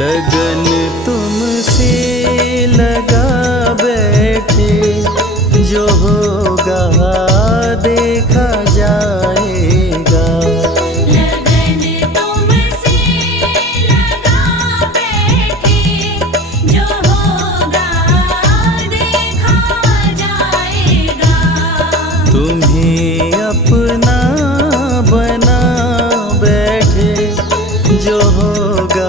लगन तुमसे लगा बैठे, जो होगा देखा जाएगा। लगन तुमसे लगा बैठे, जो होगा देखा जाएगा। तुम्हें अपना बना बैठे, जो होगा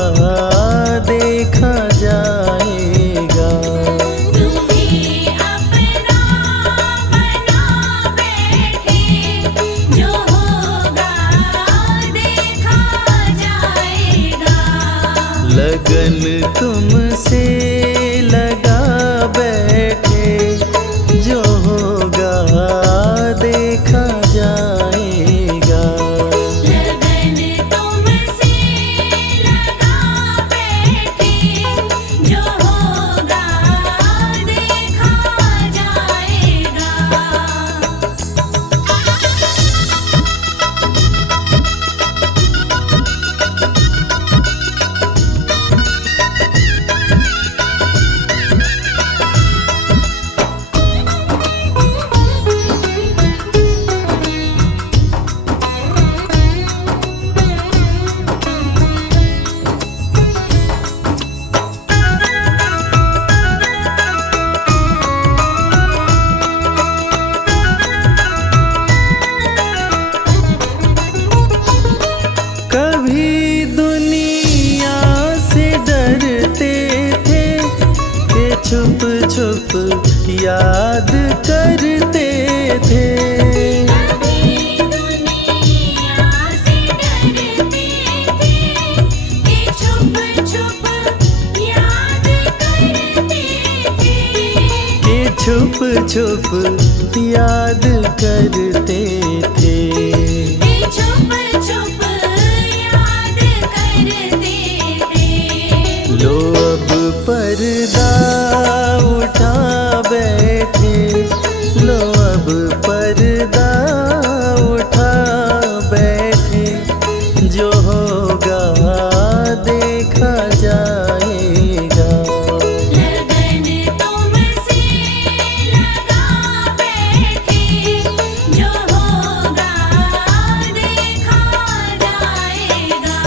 देखा जाएगा। तुम्हें अपना बना बैठे, जो होगा देखा जाएगा। लगन तुमसे लगा बैठे, जो होगा देखा जाएगा। लगन तुमसे लगा बैठे, जो होगा देखा जाएगा। कभी दुनिया से डरते थे कि छुप छुप याद करते थे। कभी दुनिया से डरते थे कि छुप छुप याद करते थे। कि छुप छुप याद करते थे। कि छुप छुप याद करते थे। लो अब पर्दा उठा बैठे, लो अब पर्दा उठा बैठे, जो होगा देखा जाएगा। लगन तुमसे लगा बैठे, जो होगा देखा जाएगा।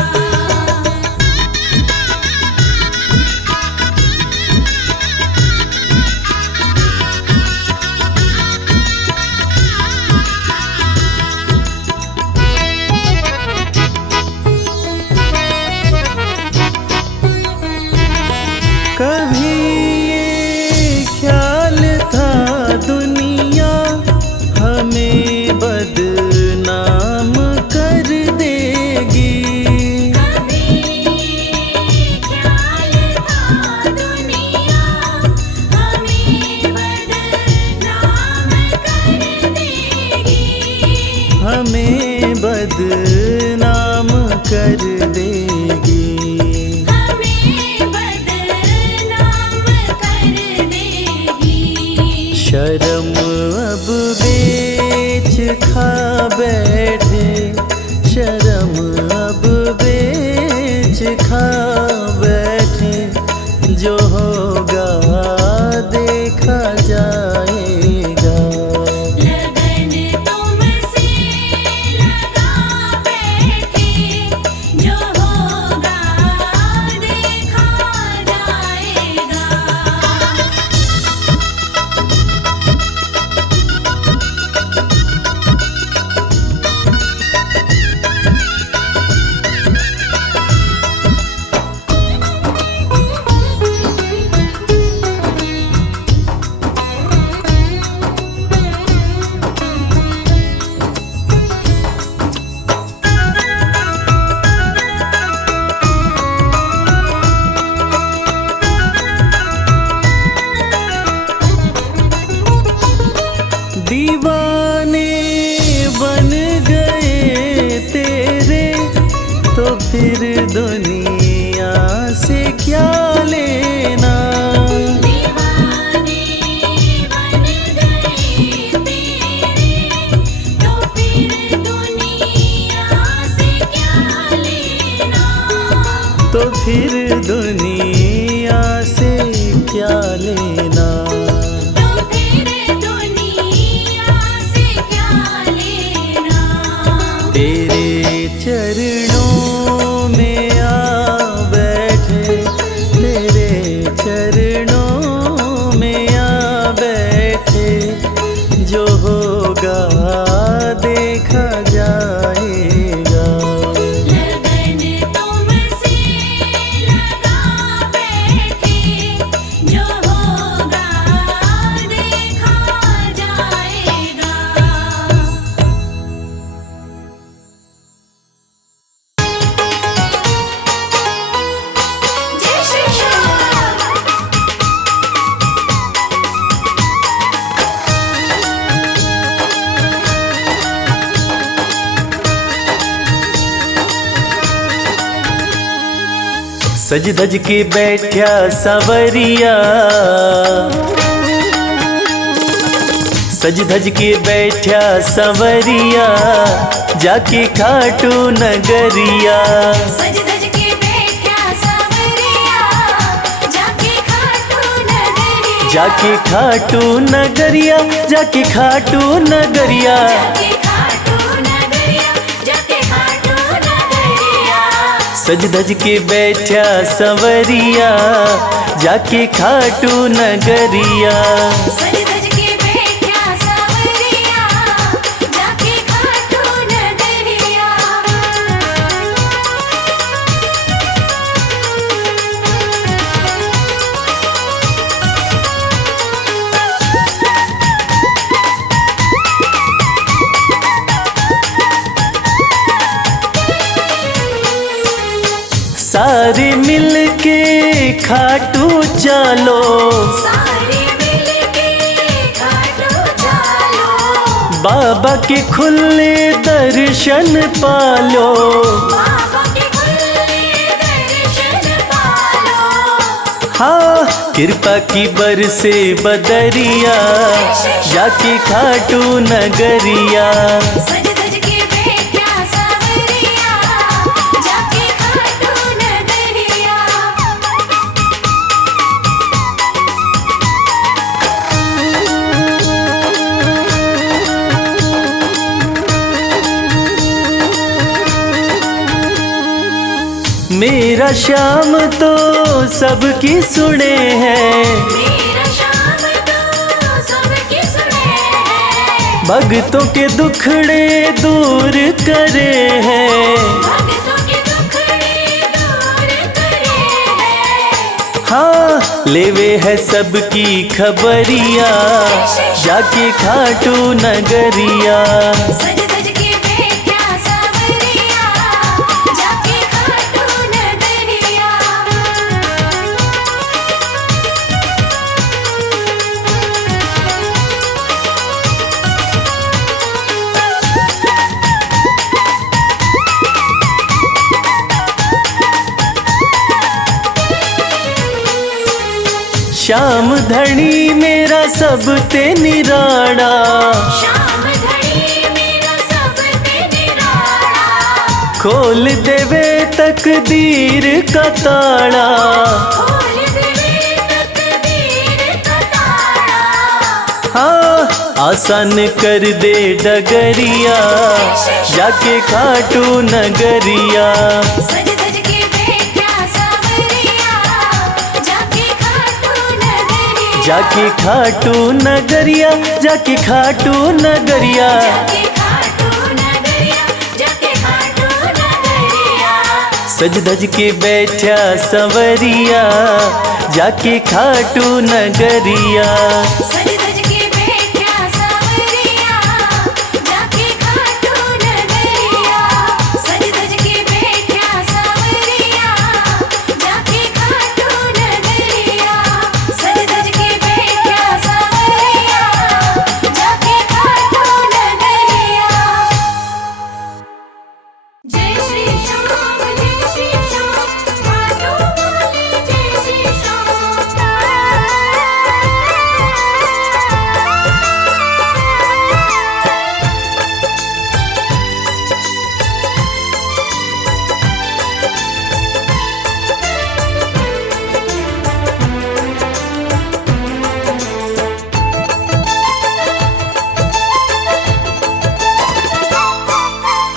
कभी ये ख्याल था दुनिया हमें बदनाम कर देगी। कभी ख्याल था दुनिया हमें बदनाम कर देगी। हमें बदनाम कर देगी। हमें बदनाम कर देगी। शर्म अब बेच खा बैठे, शर्म अब बेच खा बैठे, जो होगा देखा जाएगा। लगन तुमसे लगा बैठे, जो होगा देखा जाएगा। दीवाने बन गए तेरे, तो फिर दुनिया से क्या लेना। दीवाने बन गए तेरे, तो फिर दुनिया से क्या लेना। तो फिर दुनिया से क्या लेना। तो फिर दुनिया से क्या लेना। तेरे चरणों में आ बैठे, तेरे चरणों में आ बैठे, जो होगा देखा जाएगा। लगन तुमसे लगा बैठे, जो होगा देखा जाएगा। जय श्री श्याम। सज धज के बैठा सवरिया, सज धज के बैठा सवरिया, जाके खाटू नगरिया। सज धज के बैठा सावरिया, जाके खाटू नगरिया। जाके खाटू नगरिया, जाके खाटू नगरिया। जाके खाटू नगरिया, जाके खाटू नगरिया। सज धज के बैठा सवरिया, जाके खाटू नगरिया। सज धज के बैठा सावरिया, जाके खाटू नगरिया। सारे मिल के खाटू चलो, सारे मिलके खाटू चलो। बाबा के खुले दर्शन पालो। बाबा के खुले दर्शन पालो। हाँ, कृपा की बरसे बदरिया, जाके खाटू नगरिया। सज धज के बैठा सावरिया, जाके खाटू नगरिया। मेरा श्याम तो सबकी सुने हैं, मेरा श्याम तो सबके सुने हैं। भक्तों के दुखड़े दूर करे हैं। भक्तों के दुखड़े दूर करे हैं। हाँ, लेवे है सबकी खबरिया, जाके खाटू नगरिया। सज धज के बैठा सावरिया, जाके खाटू नगरिया। श्याम धनी मेरा सब ते निराड़ा, श्याम धनी मेरा सब ते निराला। खोल देवे तकदीर का ताड़ा। खोल देवे तकदीर का ताला। हाँ, आसान कर दे डगरिया, जाके खाटू नगरिया। सज धज के बैठा सावरिया, जाके खाटू नगरिया। जाके खाटू नगरिया, जाके खाटू नगरिया। जाके खाटू नगरिया, जाके खाटू नगरिया। सज धज के बैठा सवरिया, जाके खाटू नगरिया। सज धज के बैठा सावरिया, जाके खाटू नगरिया। सज धज के बैठा सावरिया, जाके खाटू नगरिया। सज धज के बैठा सावरिया, जाके खाटू नगरिया। जय श्री श्याम, जय श्री श्याम, खाटू वाले जय श्री श्याम।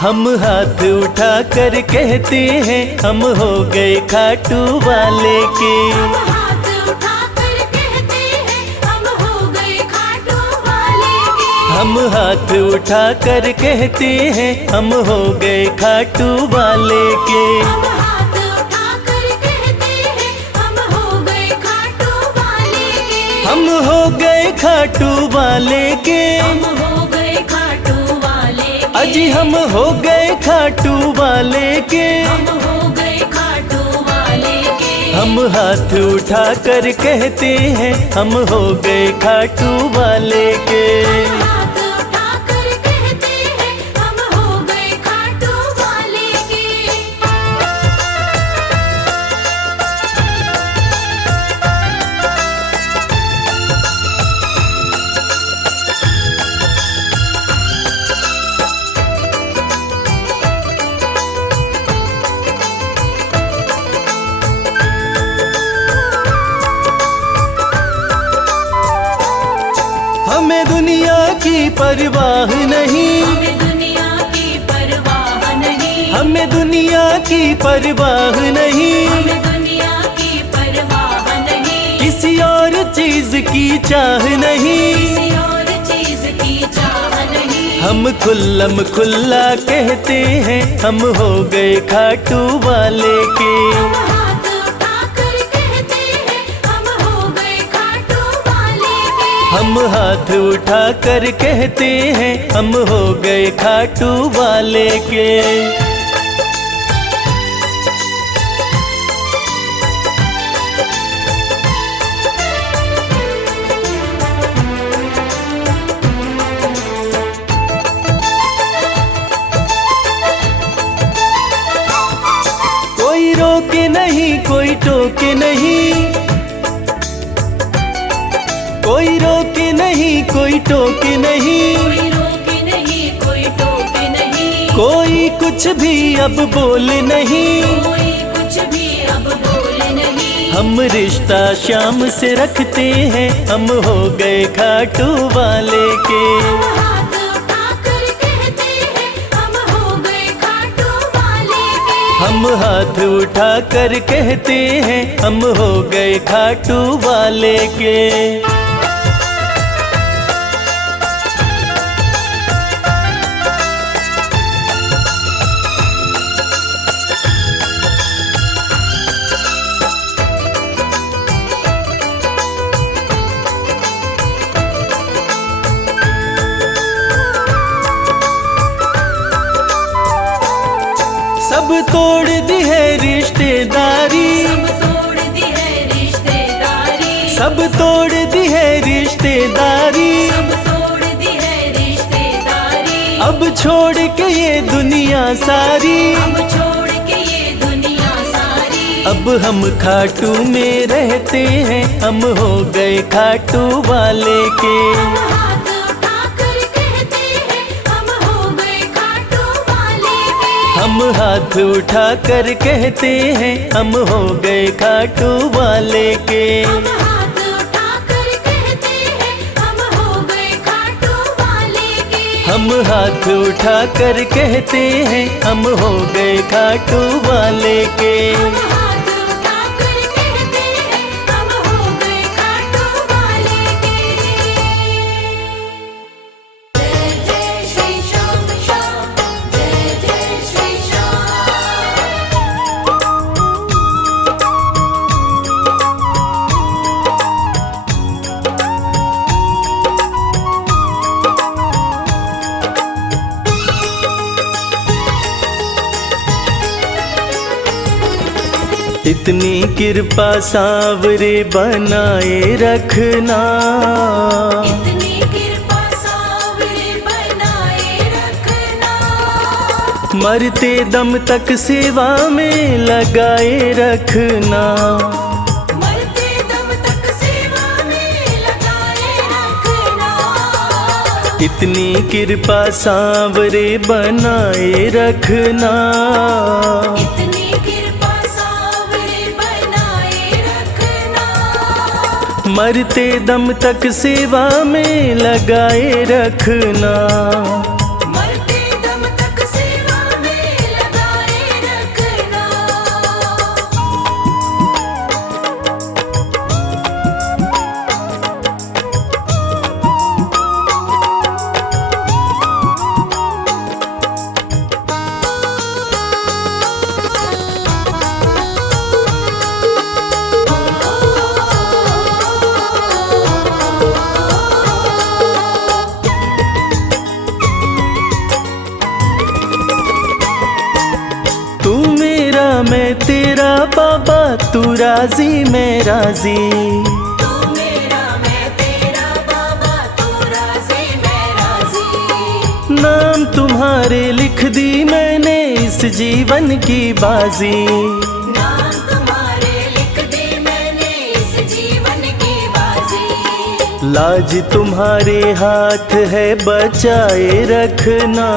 हम हाथ उठा कर कहते हैं हम हो गए खाटू वाले के। हम हाथ उठाकर कहते हैं हम हो गए खाटू वाले के। हम हाथ उठा कर कहते हैं हम हो गए खाटू वाले के। हम हाथ उठाकर कहते हैं हम हो गए खाटू वाले के। हम हो गए खाटू वाले के। हम हो गए खाटू वाले के। अजी हम हो गए खाटू वाले के। हम हो गए खाटू वाले के। हम हाथ उठा कर कहते हैं हम हो गए खाटू वाले के। हम हाथ उठाकर कहते हैं हम हो गए खाटू वाले के। हमें दुनिया की परवाह नहीं। हमें दुनिया की परवाह नहीं। हमें दुनिया की परवाह नहीं। हमें दुनिया की परवाह नहीं। किसी और चीज की चाह नहीं। किसी और चीज की चाह नहीं। हम खुल्लम खुल्ला कहते हैं हम हो गए खाटू वाले के। हम हाथ उठाकर कहते हैं हम हो गए खाटू वाले के। हम हाथ उठा कर कहते हैं हम हो गए खाटू वाले के। कोई रोके नहीं कोई टोके नहीं। कोई रोके नहीं कोई टोके नहीं। कोई रोके नहीं कोई टोके नहीं। कोई कुछ भी अब बोले नहीं। कोई कुछ भी अब बोले नहीं। हम रिश्ता शाम से रखते हैं हम हो गए खाटू वाले के। हम हाथ उठाकर कहते हैं हम हो गए खाटू वाले के। हम हाथ उठा कर कहते हैं हम हो गए खाटू वाले के। सब तोड़ दी है रिश्तेदारी। सब तोड़ दी है रिश्तेदारी। सब तोड़ दी है रिश्तेदारी। सब तोड़ दी है रिश्तेदारी। अब छोड़ के ये दुनिया सारी। अब छोड़ के ये दुनिया सारी। अब हम खाटू में रहते हैं हम हो गए खाटू वाले के। हम हाथ उठाकर कहते हैं हम हो गए खाटू वाले के। हम हाथ उठा कर कहते हैं हम हो गए खाटू वाले के। हम हाथ उठाकर कहते हैं हम हो गए खाटू वाले के। हम हाथ उठा कर कहते हैं हम हो गए खाटू वाले के। हम हाथ उठाकर कहते हैं हम हो गए खाटू वाले के। जय जय श्री श्याम श्याम जय जय श्री श्याम। इतनी कृपा सांवरे बनाए रखना। इतनी कृपा सांवरे बनाए रखना। मरते दम तक सेवा में लगाए रखना। मरते दम तक सेवा में लगाए रखना। इतनी कृपा सांवरे बनाए रखना। इतनी कृपा सांवरे बनाए रखना। मरते दम तक सेवा में लगाए रखना। मरते दम तक सेवा तू राजी मैं राजी। तू मेरा मैं तेरा बाबा, तू राजी मैं राजी। नाम तुम्हारे लिख दी मैंने इस जीवन की बाजी। नाम तुम्हारे लिख दी मैंने इस जीवन की बाजी। लाज तुम्हारे हाथ है बचाए रखना।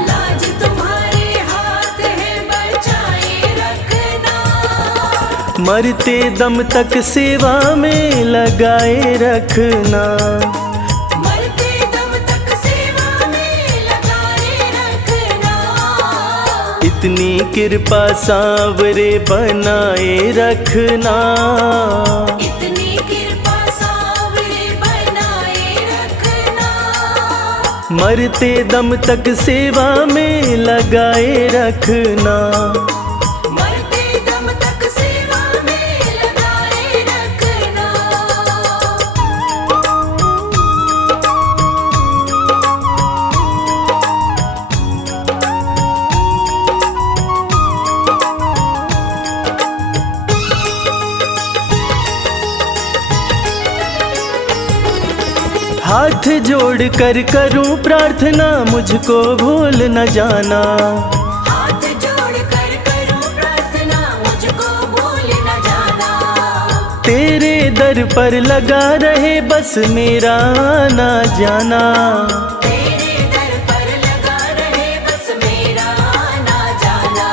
लाज तुम्हारे हाथ है बचाए रखना। मरते दम तक सेवा में लगाए रखना। मरते दम तक सेवा में लगाए रखना। इतनी कृपा सांवरे बनाए रखना। इतनी कृपा सांवरे बनाए रखना। मरते दम तक सेवा में लगाए रखना। मरते दम तक सेवा में लगाए रखना। हाथ जोड़ कर करूं प्रार्थना, मुझको भूल न जाना। हाथ जोड़ कर करूं प्रार्थना, मुझको भूल न जाना। तेरे दर पर लगा रहे बस मेरा आना जाना। तेरे दर पर लगा रहे बस मेरा आना जाना।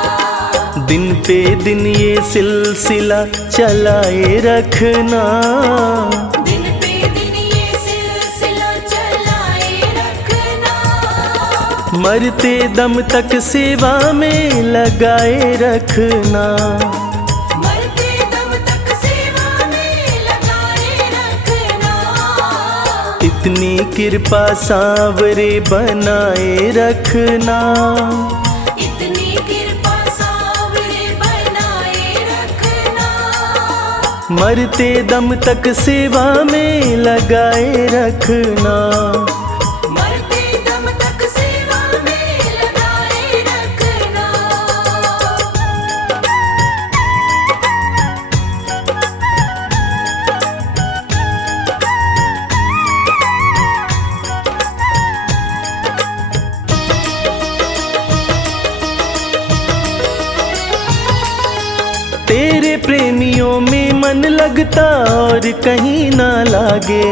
दिन पे दिन ये सिलसिला चलाए रखना। दिन पे दिन ये सिलसिला चलाए रखना। मरते दम तक सेवा में लगाए रखना। मरते दम तक सेवा में लगाए रखना। इतनी कृपा सांवरे बनाए रखना। इतनी कृपा सांवरे बनाए रखना। मरते दम तक सेवा में लगाए रखना। मरते दम तक सेवा में लगाए रखना। तेरे प्रेमियों में मन लगता और कहीं ना लागे।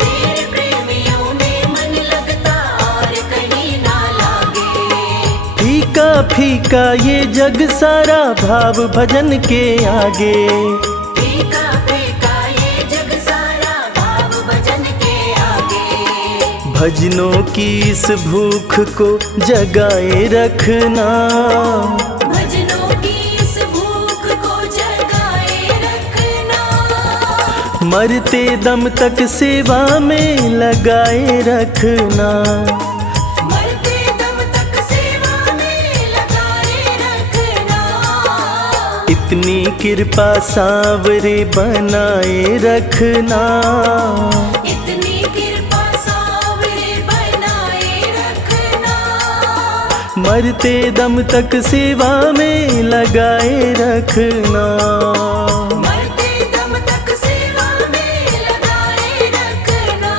तेरे प्रेमियों में मन लगता और कहीं ना लागे। फीका फीका ये जग सारा भाव भजन के आगे। फीका फीका ये जग सारा भाव भजन के आगे। भजनों की इस भूख को जगाए रखना। भजनों की इस भूख को जगाए रखना। मरते दम तक सेवा में लगाए रखना। मरते दम तक सेवा में लगाए रखना। इतनी कृपा सांवरे बनाए रखना। इतनी कृपा सांवरे बनाए रखना। मरते दम तक सेवा में लगाए रखना। मरते दम तक सेवा में लगाए रखना।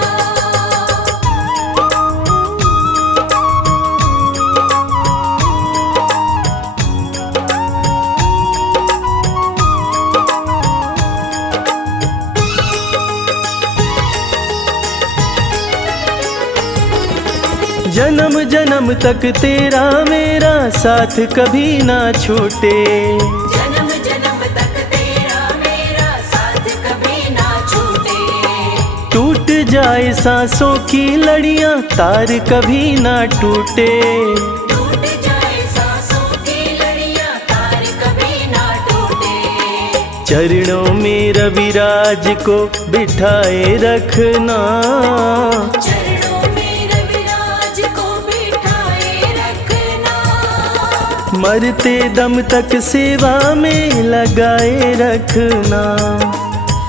जन्म जन्म तक तेरा मेरा साथ कभी ना छूटे। जन्म जन्म तक तेरा मेरा साथ कभी ना छूटे। टूट जाए सांसों की लड़ियां तार कभी ना टूटे। टूट जाए सांसों की लड़ियां तार कभी ना टूटे। चरणों में रविराज को बिठाए रखना। चरणों में रविराज को बिठाए रखना। मरते दम तक सेवा में लगाए रखना।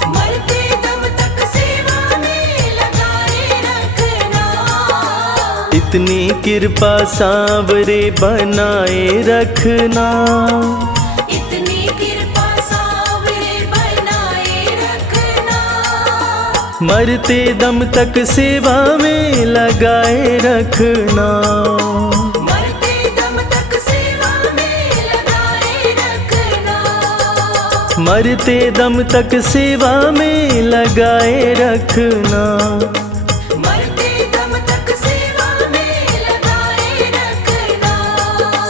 मरते दम तक सेवा में लगाए रखना। इतनी कृपा सांवरे बनाए रखना। इतनी कृपा मरते दम तक सेवा में लगाए रखना। मरते दम तक सेवा में लगाए रखना। मरते दम तक सेवा में लगाए रखना। मरते दम तक सेवा में लगाए रखना।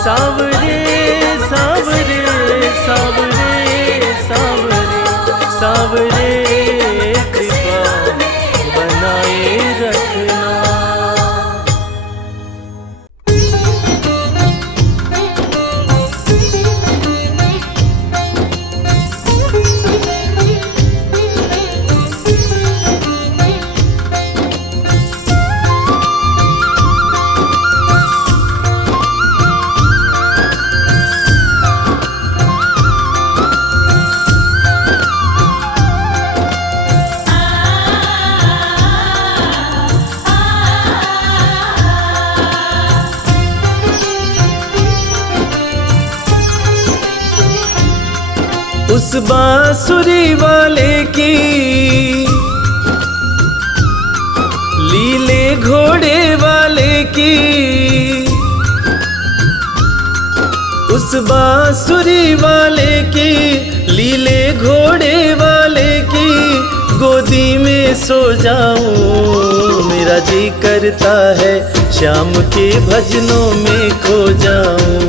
सावरे सावरे सावरे सावरे सावरे कृपा बनाए रखना। उस बांसुरी वाले की लीले घोड़े वाले की। उस बांसुरी वाले की लीले घोड़े वाले की गोदी में सो जाऊं। मेरा जी करता है शाम के भजनों में खो जाऊं।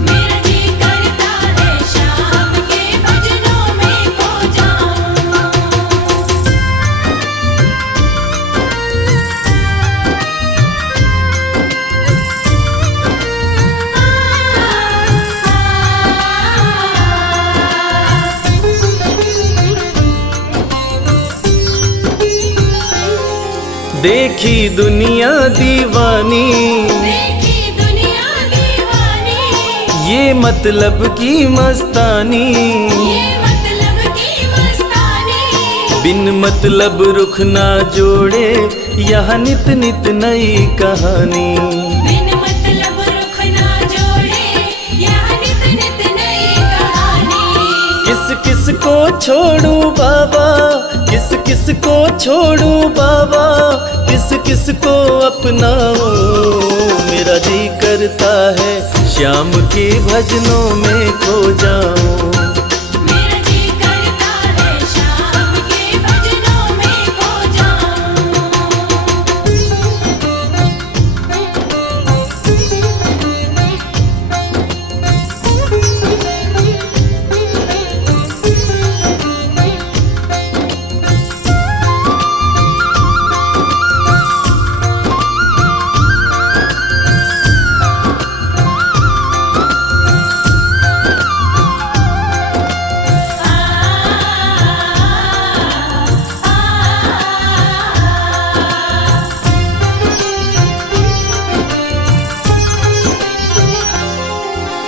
मेरा जी करता है शाम के भजनों में खो जाऊं। देखी दुनिया दीवानी देखी दुनिया दीवानी। ये मतलब की मस्तानी। ये मतलब की मस्तानी। बिन मतलब रुख ना जोड़े यहाँ नित नित नई कहानी। बिन मतलब रुख ना जोड़े यहाँ नित नित नई कहानी। किस किस को छोड़ूं बाबा, किस किस को छोड़ूं बाबा, किस किस को अपनाऊं। मेरा जी करता है श्याम के भजनों में खो जाऊं। मेरा जी करता है शाम के भजनों में खो जाऊं।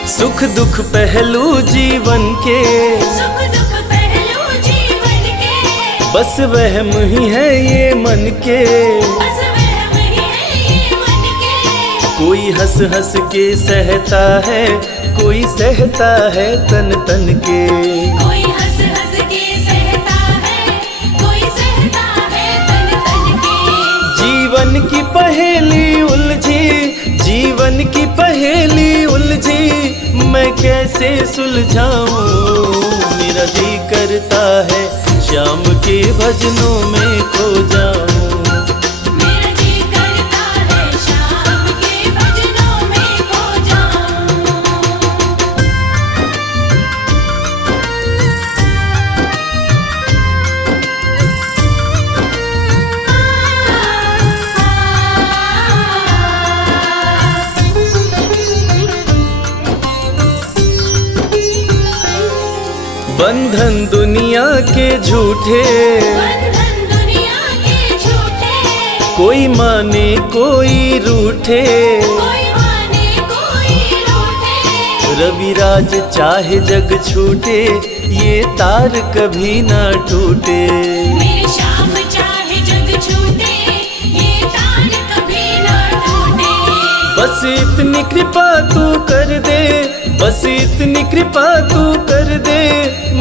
सुख दुख पहलू जीवन के, सुख दुख पहलू जीवन के। बस वहम ही है ये मन के। बस वहम ही है ये मन के। कोई हंस हंस के सहता है, कोई सहता है तन तन के। कोई हंस हंस के सहता है, कोई सहता है तन तन के। जीवन की पहेली उलझी, जीवन की पहेली उलझी, मैं कैसे सुलझाऊं। मेरा जी करता है श्याम के भजनों में खो जाऊं। मेरा जी करता है शाम के भजनों में खो जाऊं। बंधन दुनिया के झूठे, बंधन दुनिया के झूठे। कोई माने कोई रूठे। कोई माने कोई रूठे। रविराज चाहे जग छूटे, ये तार कभी ना टूटे। मेरी शाम चाहे जग छूटे, ये तार कभी ना टूटे। बस इतनी कृपा तू कर दे, बस इतनी कृपा तू कर दे,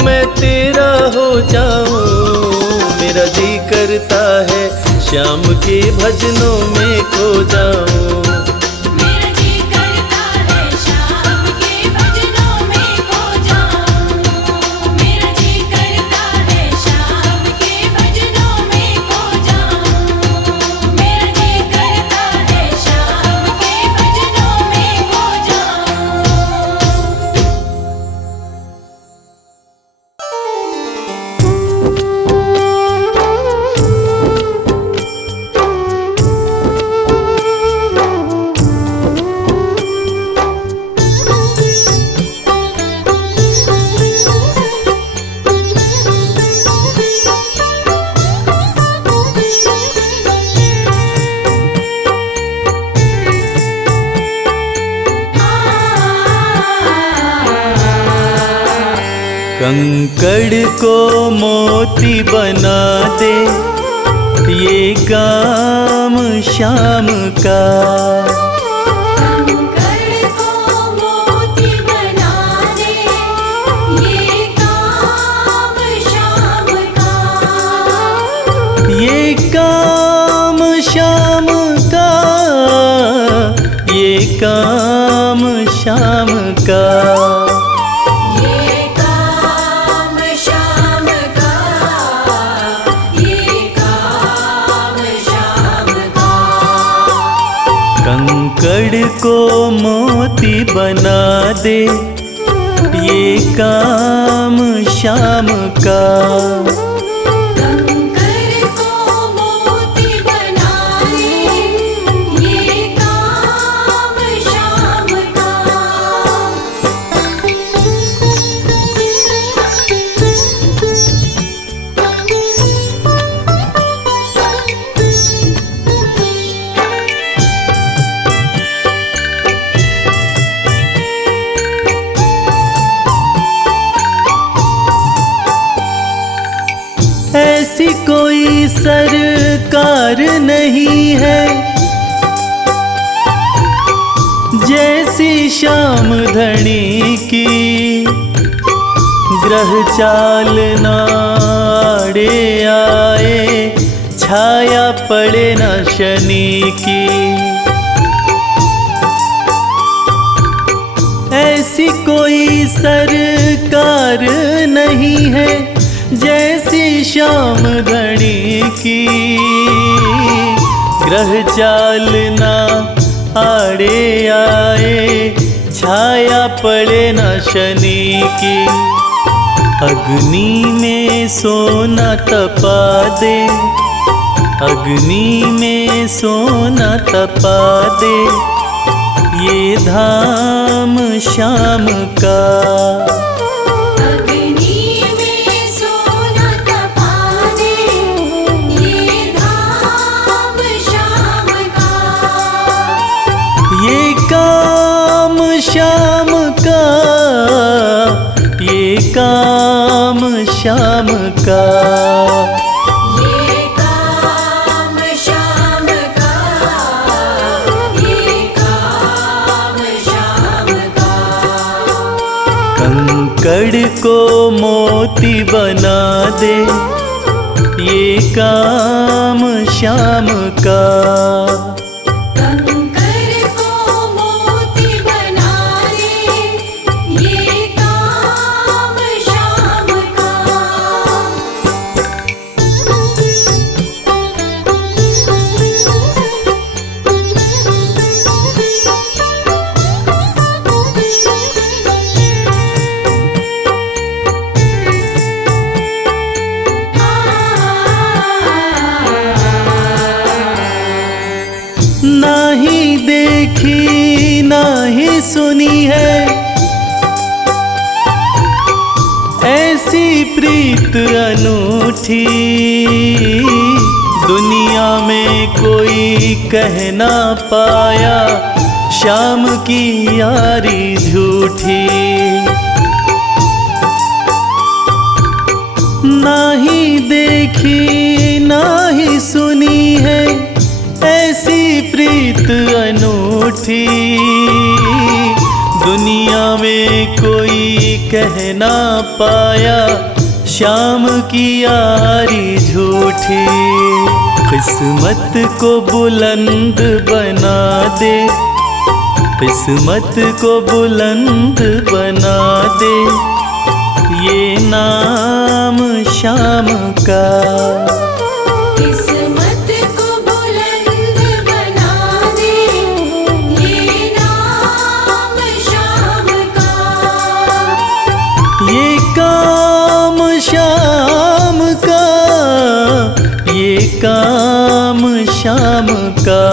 मैं तेरा हो जाऊं। मेरा जी करता है श्याम के भजनों में खो जाऊं। मेरा जी करता है श्याम के भजनों में खो जाऊं। मेरा जी करता है श्याम के भजनों में खो जाऊं। मेरा जी करता है श्याम के भजनों में खो जाऊं। कंकड़ को मोती बना दे ये काम श्याम का। कंकड़ को मोती बना दे ये काम श्याम का। ये काम श्याम का, ये काम श्याम का। कंकड़ को मोती बना दे ये काम श्याम का। कंकड़ को मोती बना दे ये काम श्याम का। ऐसी कोई सरकार नहीं है जैसी श्याम धनी की। ग्रह चाल नाड़े आए छाया पड़े न शनि की। ऐसी कोई सरकार नहीं है जैसी श्याम धनी की। ग्रह चाल ना आड़े आए छाया पड़े न शनि की। अग्नि में सोना तपा दे, अग्नि में सोना तपा दे ये धाम श्याम का। अग्नि में सोना तपा दे ये धाम श्याम का। ये काम श्याम का, ये काम श्याम का। ये काम श्याम का, ये काम श्याम का। कंकड़ को मोती बना दे ये काम श्याम का। कंकड़ को मोती बना दे ये काम श्याम का। नाही देखी नाही सुनी है ऐसी प्रीत अनूठी। दुनिया में कोई कह ना पाया श्याम की यारी झूठी। नाही देखी नाही सुनी है ऐसी प्रीत अनूठी। दुनिया में कोई कह ना पाया शाम की यारी झूठी किस्मत को बुलंद बना दे, किस्मत को बुलंद बना दे, ये नाम शाम का। किस्मत को बुलंद बना दे, ये नाम शाम का। ये काम शाम का, ये काम शाम का।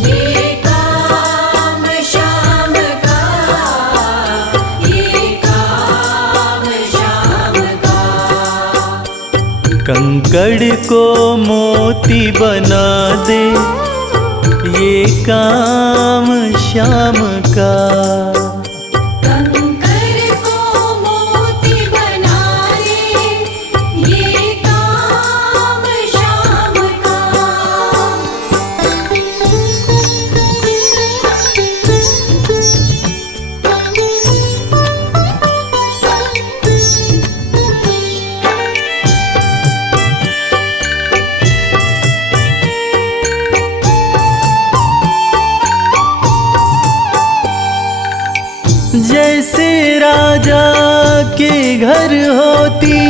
ये काम शाम का, ये काम शाम का। कंकड़ को मोती बना दे, ये काम शाम का। कंकर को मोती बना दे, ये काम शाम का। जैसे राजा के घर होती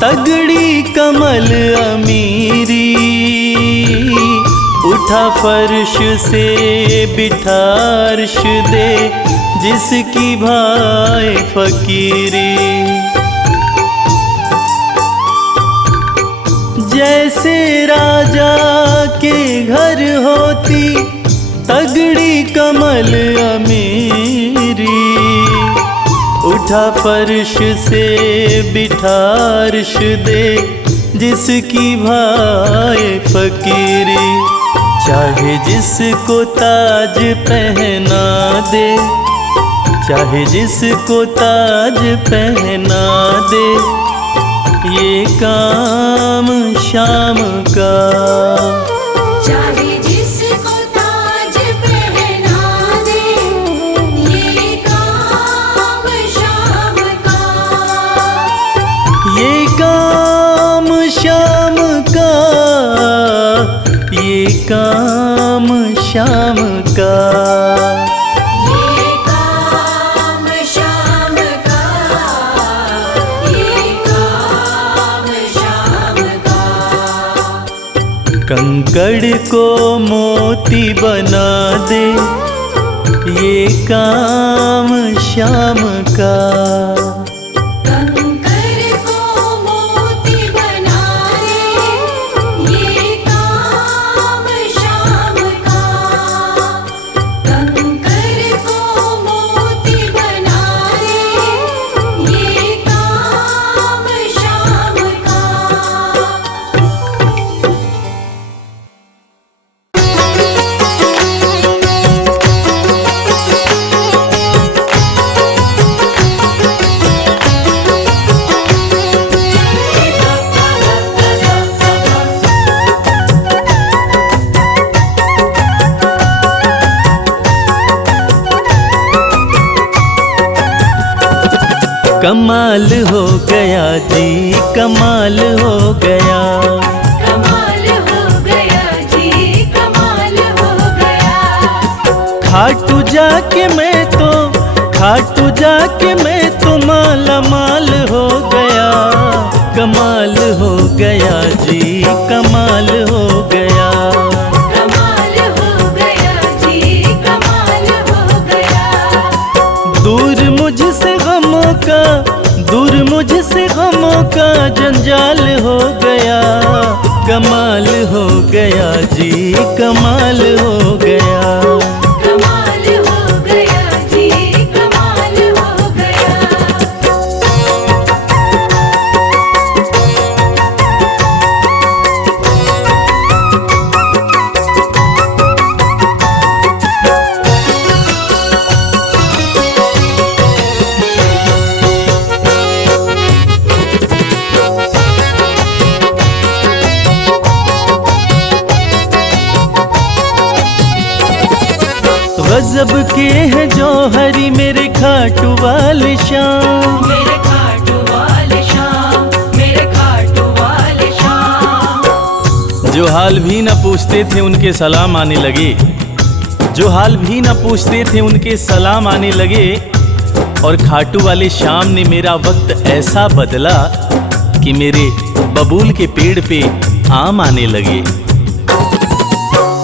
तगड़ी कमल अमीरी, उठा फर्श से बिठा अर्श दे, जिसकी भाई फकीरी। जैसे राजा के घर होती तगड़ी कमल अमीरी, उठा फर्श से बिठा अर्श दे, जिसकी भाई फकीरी। चाहे जिसको ताज पहना दे, चाहे जिसको ताज पहना दे, ये काम शाम का। चाहे जिसको ताज पहना दे, ये काम शाम का। ये काम शाम का, ये काम शाम का। ये काम शाम का, ये काम शाम का। कंकड़ को मोती बना दे, ये काम शाम का। कंकर को मोती बना दे, ये काम शाम का। कंकर को मोती बना दे, ये काम शाम का। कमाल हो गया जी, कमाल हो गया। कमाल हो गया जी, कमाल हो गया। खाटू जाके मैं तो, खाटू जाके मैं तो माला माल हो गया। कमाल हो गया जी, कमाल हो गया। कमाल हो गया जी, कमाल हो गया। दूर मुझसे गमों का, दूर मुझसे गमों का जंजाल हो गया। कमाल हो गया जी, कमाल हो गया। कमाल हो गया जी, कमाल हो गया। गजब के हैं जौहरी मेरे खाटू वाले श्याम। मेरे खाटू वाले श्याम, मेरे खाटू वाले श्याम। जो हाल भी न पूछते थे उनके सलाम आने लगे, जो हाल भी न पूछते थे उनके सलाम आने लगे। और खाटू वाले श्याम ने मेरा वक्त ऐसा बदला कि मेरे बबूल के पेड़ पे आम आने लगे।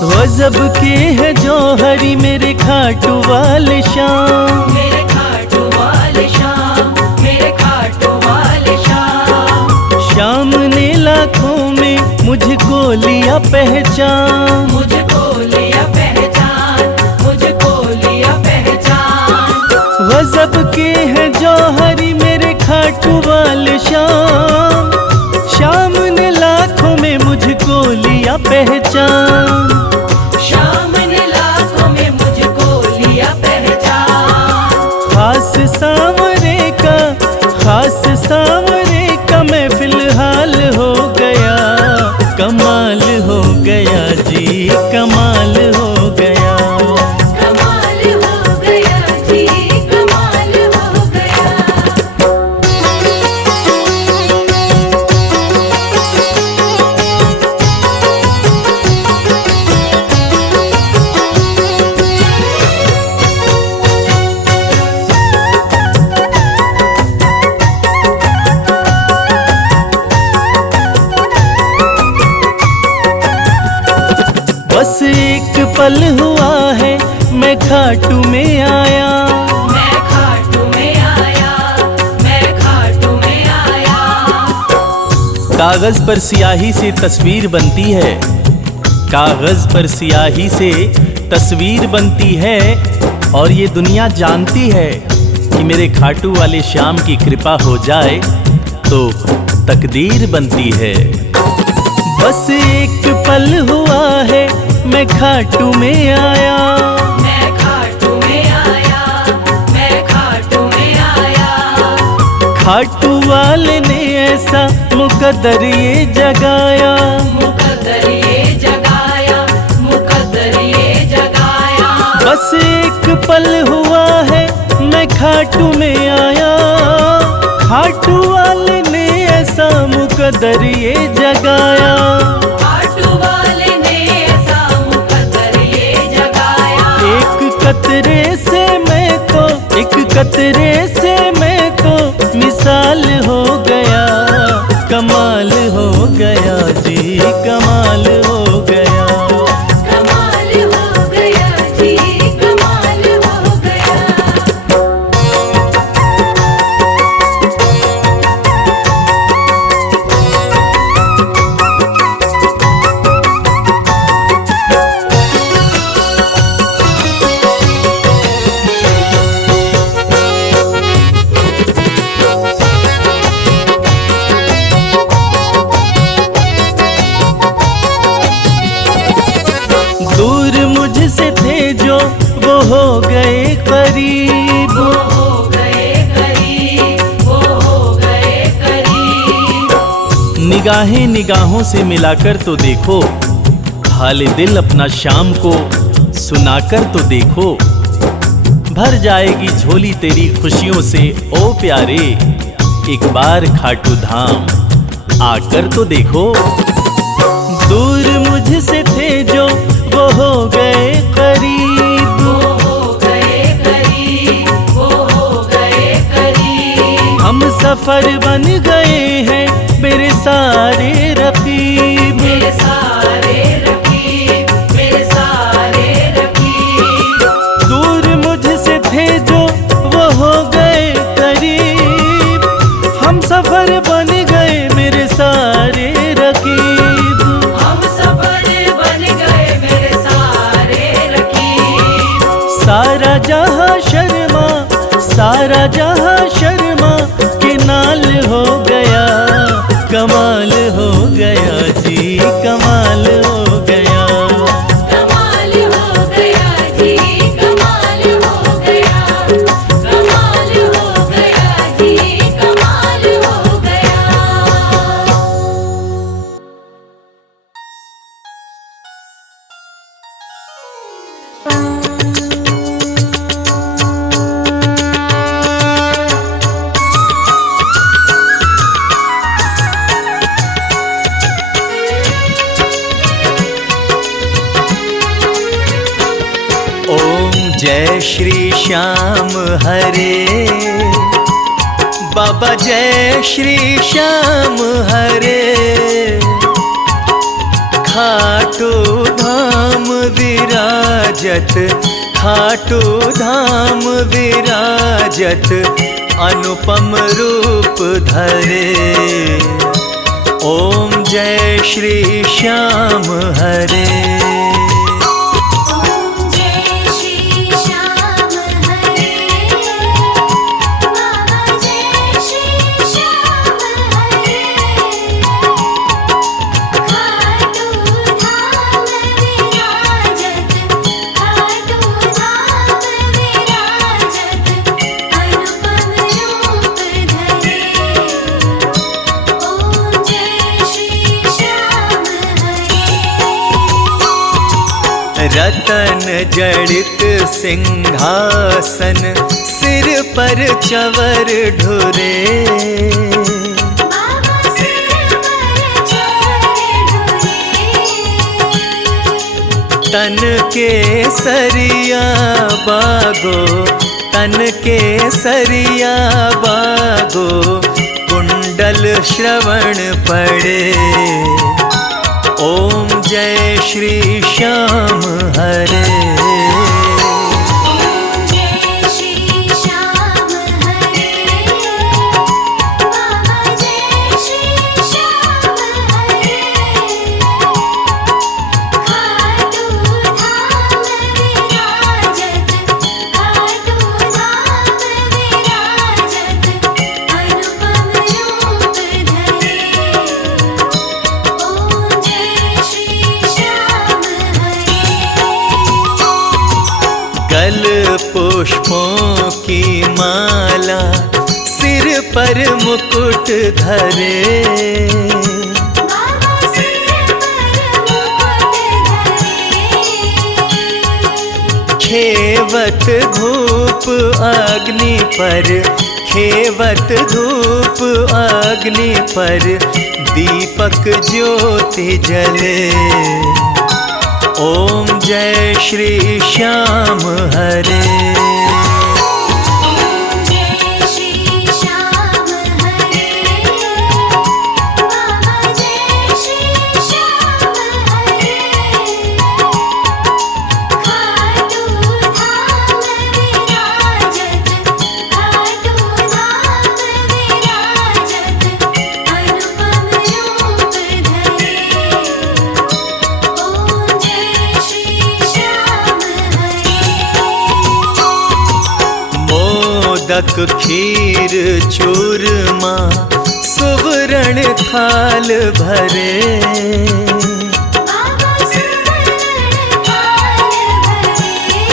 गजब के है जौहरी मेरे खाटू वाले श्याम। मेरे खाटू वाले श्याम, मेरे खाटू वाले श्याम। श्याम ने लाखों में मुझको लिया पहचान, मुझको लिया पहचान, मुझको लिया पहचान। गजब के है जौहरी मेरे खाटू वाले श्याम। श्याम ने लाखों में मुझको लिया पहचान, श्याम ने लाखों में मुझको लिया पहचान। खास सांवरे का, खास सांवरे का मैं फिलहाल हो गया। कमाल हो गया जी, कमाल हो गया। कमाल हो गया जी, कमाल हो गया। बस एक पल हुआ है मैं खाटू में आया। मैं खाटू में आया, मैं खाटू में आया। कागज पर स्याही से तस्वीर बनती है, कागज पर स्याही से तस्वीर बनती है। और ये दुनिया जानती है कि मेरे खाटू वाले श्याम की कृपा हो जाए तो तकदीर बनती है। बस एक पल हुआ है मैं खाटू में आया। मैं खाटू में आया, मैं खाटू में आया। खाटू वाले ने ऐसा मुकद्दर ये जगाया, मुकद्दर ये जगाया, मुकद्दर ये जगाया। बस एक पल हुआ है मैं खाटू में आया। खाटू वाले ने ऐसा मुकद्दर ये जगाया। खाटू वाले ने ऐसा मुकद्दर ये जगाया। एक कतरे से मैं तो, एक कतरे से मैं तो मिसाल हो गया। कमाल हो गया जी, कमाल हो गया। कमाल हो गया जी, कमाल हो गया। दूर मुझसे थे जो वो हो गए करीब। वो हो गए करीब, वो हो गए करीब। निगाहें निगाहों से मिलाकर तो देखो, हाल दिल अपना शाम को सुनाकर तो देखो। भर जाएगी झोली तेरी खुशियों से ओ प्यारे। एक बार खाटू धाम आकर तो देखो। दूर मुझसे थे जो वो हो गए करीब। वो हो गए करीब, वो हो गए करीब। हम सफर बन गए हैं मेरे सारे रकीब। मेरे सारे रकीब, मेरे सारे रकीब। दूर मुझसे थे जो वो हो गए करीब। हम सफर बन गए मेरे सारे रकीब। हम सफर बन गए मेरे सारे रकीब। सारा जहां शर्मा, सारा जहां शर्मा के नाल हो गया। कमाल हो गया जी, कमाल हो गया। कमाल हो गया जी, कमाल हो गया। कमाल हो गया जी, कमाल हो गया। श्याम हरे। बाबा जय श्री श्याम हरे। खाटू धाम विराजत, खाटू धाम विराजत, अनुपम रूप धरे। ओम जय श्री श्याम हरे। ओम जय श्री श्याम हरे। बाबा जय श्री श्याम हरे। खाटू धाम विराजत, खाटू धाम विराजत, अनुपम रूप धरे। ओम जय श्री श्याम हरे। रतन जड़ित सिंहासन, सिर पर चवर ढुरे। बाबा सिर पर चढ़ ढुरे। तन के सरिया बागो, तन के सरिया बागो, कुंडल श्रवण पड़े। ओम जय श्री श्याम हरे। ओम जय श्री श्याम हरे। बाबा जय श्री श्याम हरे। खाटू धाम विराजत, खाटू धाम विराजत, अनुपम रूप धरे। ओम जय श्री श्याम हरे। गल पुष्पों की माला, सिर पर मुकुट धरे। बाबा सिर पर मुकुट धरे। खेवत धूप अग्नि पर, खेवत धूप अग्नि पर, दीपक ज्योति जले। ओम जय श्री श्याम हरे। ओम जय श्री श्याम हरे। बाबा जय श्री श्याम हरे। खाटू धाम विराजत, खाटू धाम विराजत, अनुपम रूप धरे। ओम जय श्री श्याम हरे। मोदक खीर चूरमा, सुवर्ण थाल भरे। बाबा सुवर्ण थाल भरे।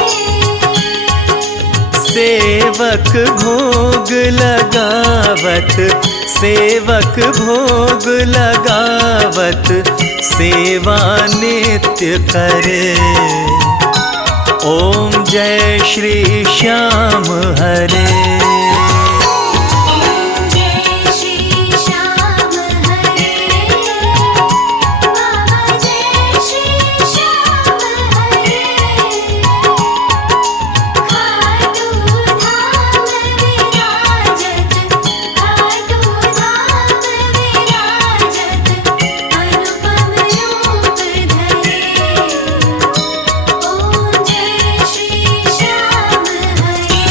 सेवक भोग लगावत, सेवक भोग लगावत, सेवा नित्य करे। ओम जय श्री श्याम हरे। ओम जय श्री श्याम हरे। बाबा जय श्री श्याम हरे। खाटू धाम विराजत, खाटू धाम विराजत, अनुपम रूप धरे। ओम जय श्री श्याम हरे।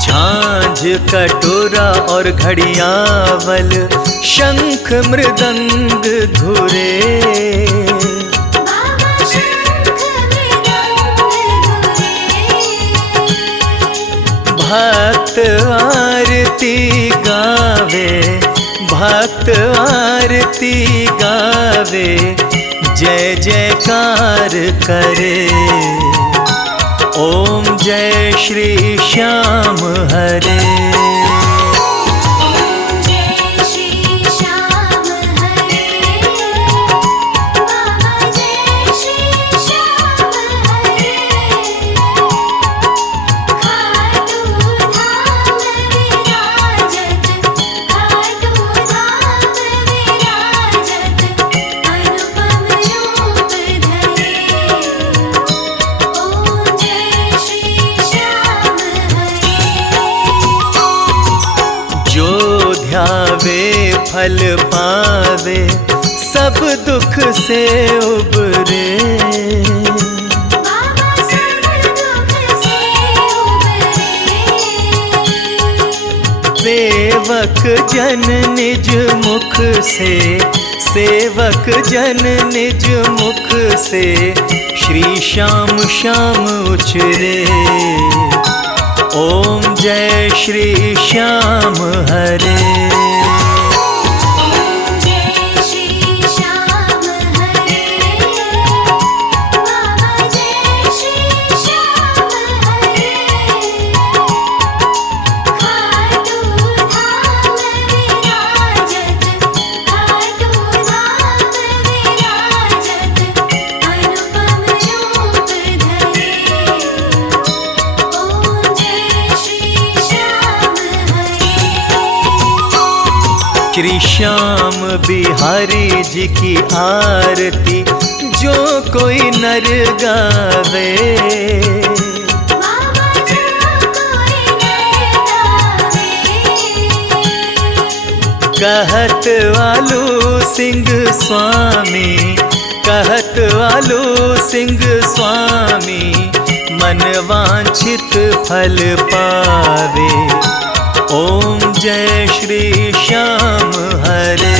झांझ कटोरा और घड़ियावल, शंख मृदंग घुरे। बाबा शंख मृदंग घुरे। भक्त आरती गावे, भक्त आरती गावे, जय जयकार करे। ओम जय श्री श्याम हरे। ओम जय श्री श्याम हरे। बाबा जय श्री श्याम हरे। खाटू धाम विराजत, खाटू धाम विराजत, अनुपम रूप धरे। ओम जय ध्यावे फल पावे, सब दुख से उबरे। बाबा सब दुख से उबरे। सेवक जन निज मुख से, सेवक जन निज मुख से, श्री श्याम श्याम उचरे। ओम जय श्री श्याम हरे। ओम जय श्री श्याम हरे। बाबा जय श्री श्याम हरे। खाटू धाम विराजत, खाटू धाम विराजत, अनुपम रूप धरे। ओम जय श्री श्याम हरे। श्री श्याम बिहारी जी की आरती जो कोई नर गावे। बाबा जो कोई नर गावे। कहत वालू सिंह स्वामी, कहत वालू सिंह स्वामी, मन वांछित फल पावे। ओम जय श्री श्याम हरे।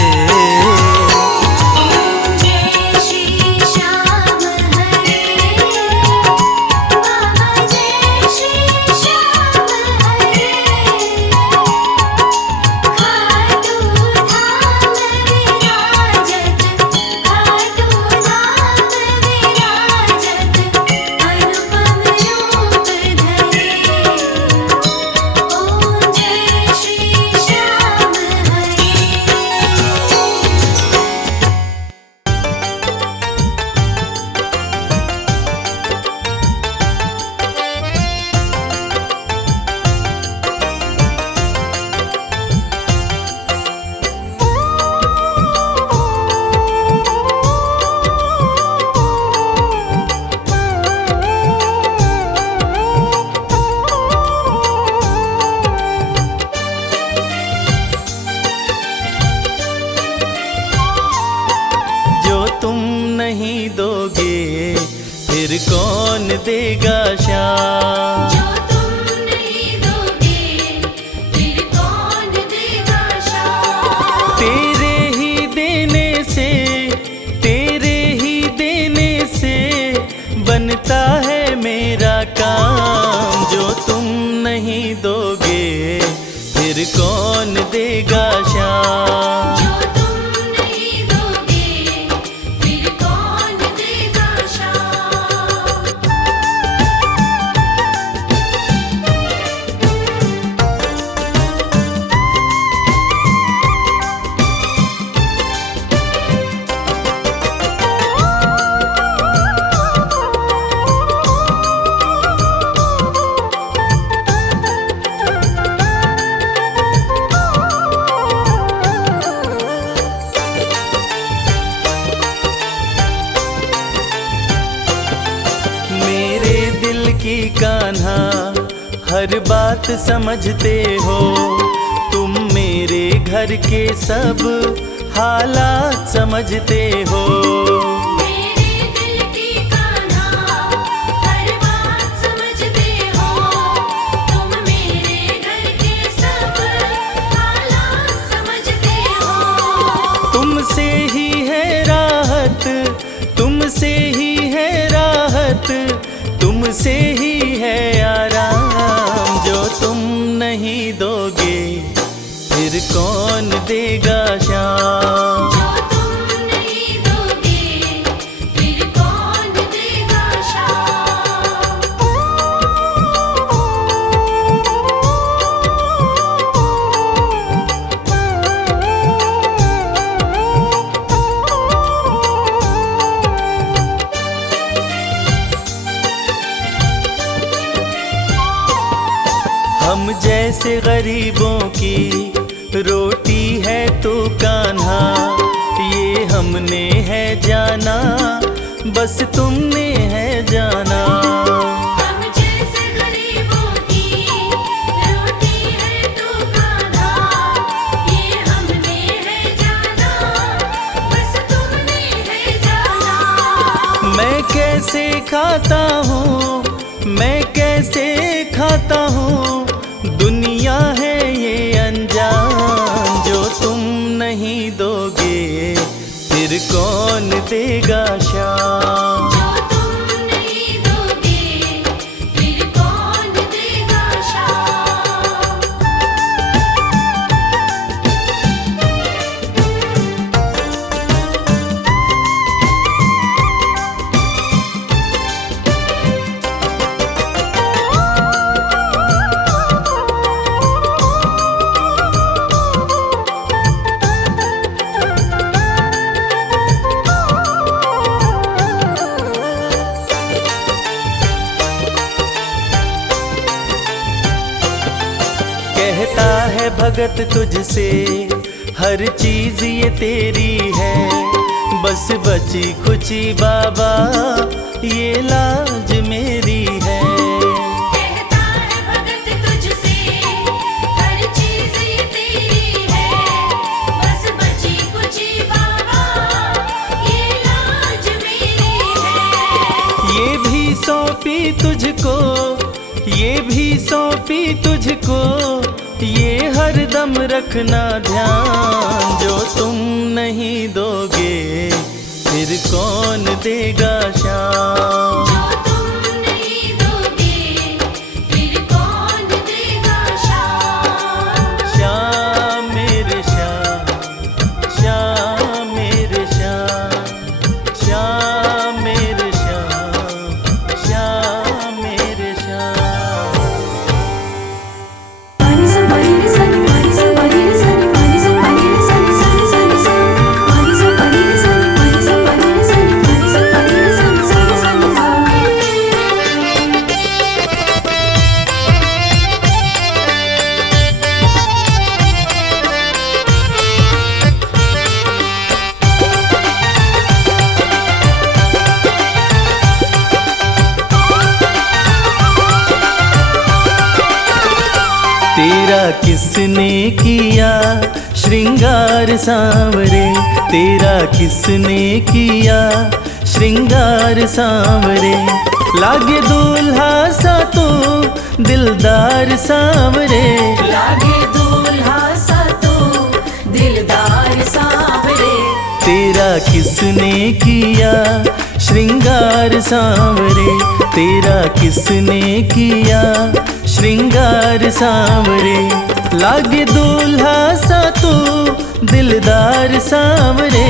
ओम जय श्री श्याम हरे। बाबा जय श्री श्याम हरे। खाटू धाम विराजत, खाटू धाम विराजत, अनुपम रूप धरे। ओम जय श्री श्याम हरे। जो तुम नहीं दोगे फिर कौन देगा श्याम। जो तुम नहीं दोगे फिर कौन देगा श्याम। तेरे ही देने से, तेरे ही देने से बनता है मेरा काम। जो तुम नहीं दोगे फिर कौन देगा श्याम। जो तुम नहीं दोगे फिर कौन देगा श्याम। मेरे दिल की कान्हा हर बात समझते हो। तुम मेरे घर के सब हालात समझते हो। मेरे दिल की कान्हा हर बात समझते हो। तुम मेरे घर के सब हालात समझते हो। तुमसे ही है राहत, तुमसे ही है राहत, तुमसे ही है आराम। जो तुम नहीं दोगे फिर कौन देगा श्याम। जो तुम नहीं दोगे फिर कौन देगा श्याम। हम जैसे गरीबों की रोटी है तू कान्हा, ये हमने है जाना, बस तुमने है जाना। हम जैसे गरीबों की रोटी है तू कान्हा, ये कैसे खाता हूँ, दुनिया है ये अनजान। जो तुम नहीं दोगे फिर कौन देगा शाम। जो तुम नहीं दोगे फिर कौन देगा शाम। कहता है भगत तुझसे हर चीज ये तेरी है, बस बची खुची बाबा ये लाज मेरी है। कहता है भगत तुझसे हर चीज ये तेरी है, बस बची कुची बाबा ये लाज मेरी है। ये भी सौंपी तुझको, ये भी सौंपी तुझको, ये हर दम रखना ध्यान। जो तुम नहीं दोगे फिर कौन देगा शाम। जो तुम नहीं दोगे फिर कौन देगा शाम। श्याम मेरे श्याम, श्याम मेरे श्याम, श्याम मेरे श्याम, श्याम मेरे श्याम। तेरा किसने किया श्रृंगार सांवरे, तेरा किसने किया श्रृंगार सांवरे। लागे दूल्हा सा तो दिलदार सांवरे, लागे दूल्हा सा तो दिलदार सांवरे। तेरा किसने किया श्रृंगार सांवरे, तेरा किसने किया श्रृंगार सांवरे। लागे दूल्हा सा तो दिलदार सांवरे,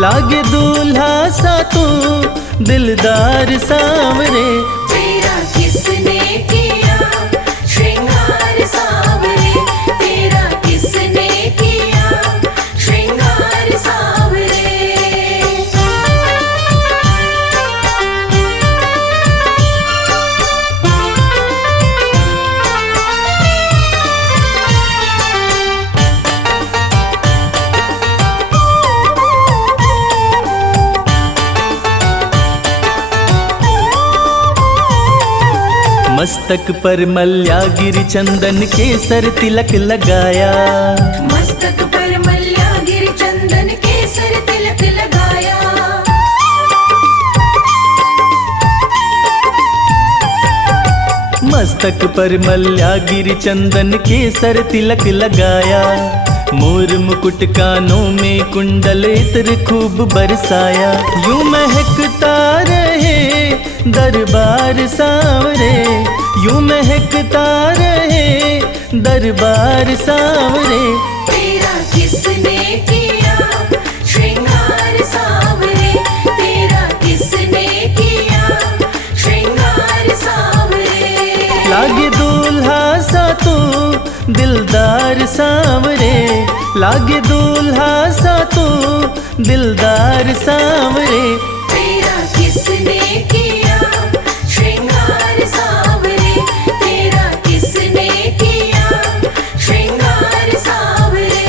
लागे दूल्हा सा तो दिलदार सांवरे। तेरा किसने किया श्रृंगार सांवरे, तेरा किसने किया श्रृंगार सांवरे। मस्तक पर मल्यागिरी चंदन केसर तिलक लगाया, मस्तक पर मल्यागिरी चंदन केसर तिलक लगाया। मस्तक पर मल्यागिरी चंदन केसर तिलक लगाया। मोर मुकुट कानों में कुंडल इत्र खूब बरसाया। यूं महकता रहे दरबार सांवरे, यूं महकता रहे दरबार सांवरे। तेरा किसने किया श्रृंगार सांवरे, तेरा किसने किया श्रृंगार सांवरे। लागे दूल्हा सा तो दिलदार सांवरे, लागे दूल्हा सा तो दिलदार सांवरे। तेरा किसने किया श्रृंगार सांवरे, तेरा किसने किया श्रृंगार सांवरे।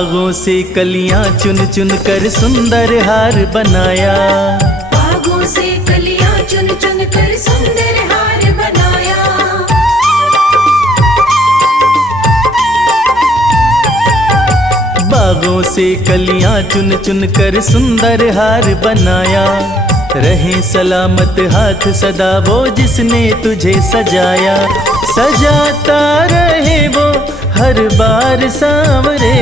बागों से कलियां चुन चुन कर सुंदर हार बनाया। बागों से कलियां चुन चुन कर सुंदर हार बनाया। बागों से कलियां चुन चुन कर सुंदर हार बनाया। रहे सलामत हाथ सदा वो जिसने तुझे सजाया। सजाता रहे वो हर बार सांवरे,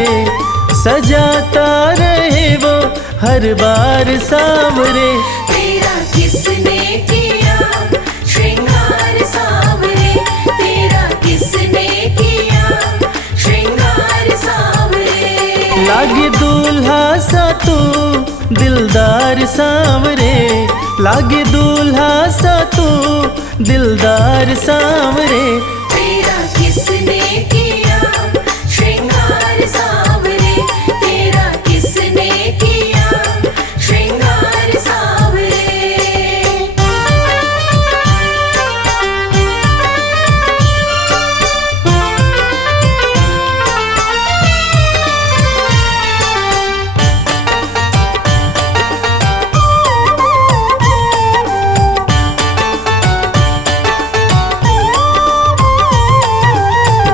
सजाता रहे वो हर बार सांवरे। तेरा किसने किया श्रृंगार सांवरे, तेरा किसने किया श्रृंगार सांवरे। लागे दूल्हा सा तू दिलदार सांवरे, लागे दूल्हा सा तू दिलदार सांवरे। तेरा किसने किया श्रृंगार सांवरे, तेरा किसने किया श्रृंगार सांवरे।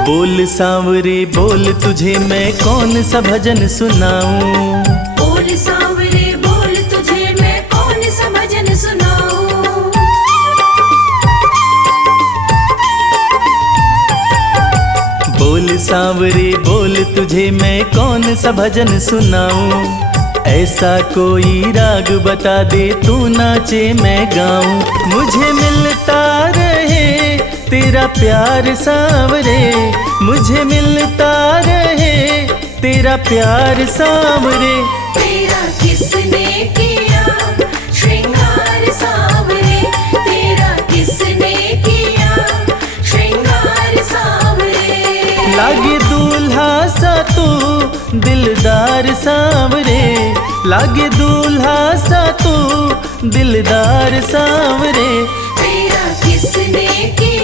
बोल सांवरे बोल तुझे मैं कौन सा भजन सुनाऊं। बोल सांवरे बोल तुझे मैं कौन सा भजन सुनाऊं। बोल सांवरे बोल तुझे मैं कौन सा भजन सुनाऊं। ऐसा कोई राग बता दे तू नाचे मैं गाऊं। मुझे मिलता रहे तेरा प्यार सांवरे, मुझे मिलता रहे तेरा प्यार सांवरे। तेरा किसने किया श्रृंगार सांवरे, तेरा किसने किया श्रृंगार सांवरे। लागे दूल्हा सा तू दिलदार सांवरे, लागे दूल्हा सा तू दिलदार सांवरे। तेरा किसने किया